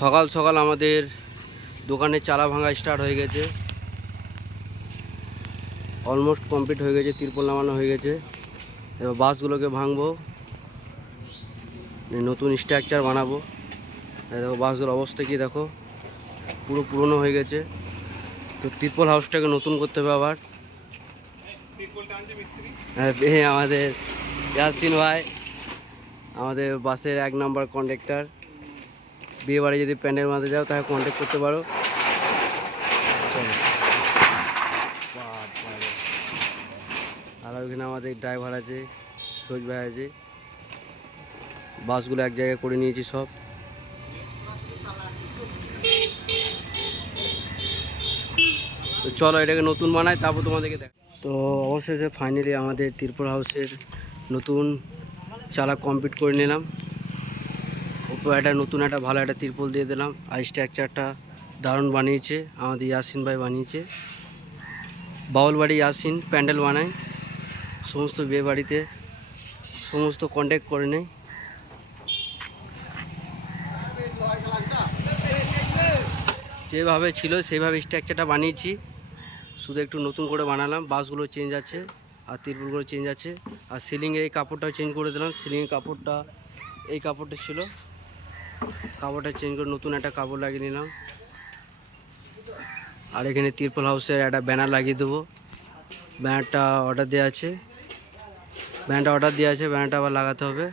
সকাল সকাল আমাদের দোকানে চালা ভাঙা স্টার্ট হয়ে গেছে, অলমোস্ট কমপ্লিট হয়ে গেছে, তিরপল নামানো হয়ে গেছে। এবার বাসগুলোকে ভাঙবো, নতুন স্ট্রাকচার বানাবো। দেখো বাসগুলোর অবস্থা কি, দেখো পুরো পুরনো হয়ে গেছে। তো তিরপল হাউসটাকে নতুন করতে হবে আবার। হ্যাঁ, আমাদের ইয়াসিন ভাই, আমাদের বাসের 1 নম্বর কন্ডাক্টর। বিয়ে বাড়ি যদি প্যান্ডেল মারতে যাও তাকে কন্ট্যাক্ট করতে পারো। আর ওইখানে আমাদের ড্রাইভার আছে, সৈজ ভাই আছে। বাসগুলো এক জায়গায় করে নিয়েছি সব। তো চলো এটাকে নতুন বানাই, তারপর তোমাদেরকে দেখ। তো অবশেষে ফাইনালি আমাদের তিরপল হাউসের নতুন চালা কমপ্লিট করে নিলাম। উপরে একটা নতুন একটা ভালো একটা তিরপল দিয়ে দিলাম। আর স্ট্রাকচারটা দারুণ বানিয়েছে আমাদের ইয়াসিন ভাই, বানিয়েছে। বাউল বাড়ি ইয়াসিন প্যান্ডেল বানায়, সমস্ত বিয়ে বাড়িতে সমস্ত কন্ট্যাক্ট করে নেয়। যেভাবে ছিল সেইভাবে স্ট্রাকচারটা বানিয়েছি, শুধু একটু নতুন করে বানালাম। বাসগুলো চেঞ্জ আছে, আর তিরপলগুলো চেঞ্জ আছে, আর সিলিংয়ের এই কাপড়টাও চেঞ্জ করে দিলাম। সিলিংয়ের কাপড়টা এই কাপড়টা ছিল, কাপড়টা চেঞ্জ করে নতুন একটা কাপড় লাগিয়ে নিলাম। আর এখানে তিরপল হাউসের একটা ব্যানার লাগিয়ে দেবো। ব্যানারটা অর্ডার দেওয়া আছে, ব্যানারটা আবার লাগাতে হবে।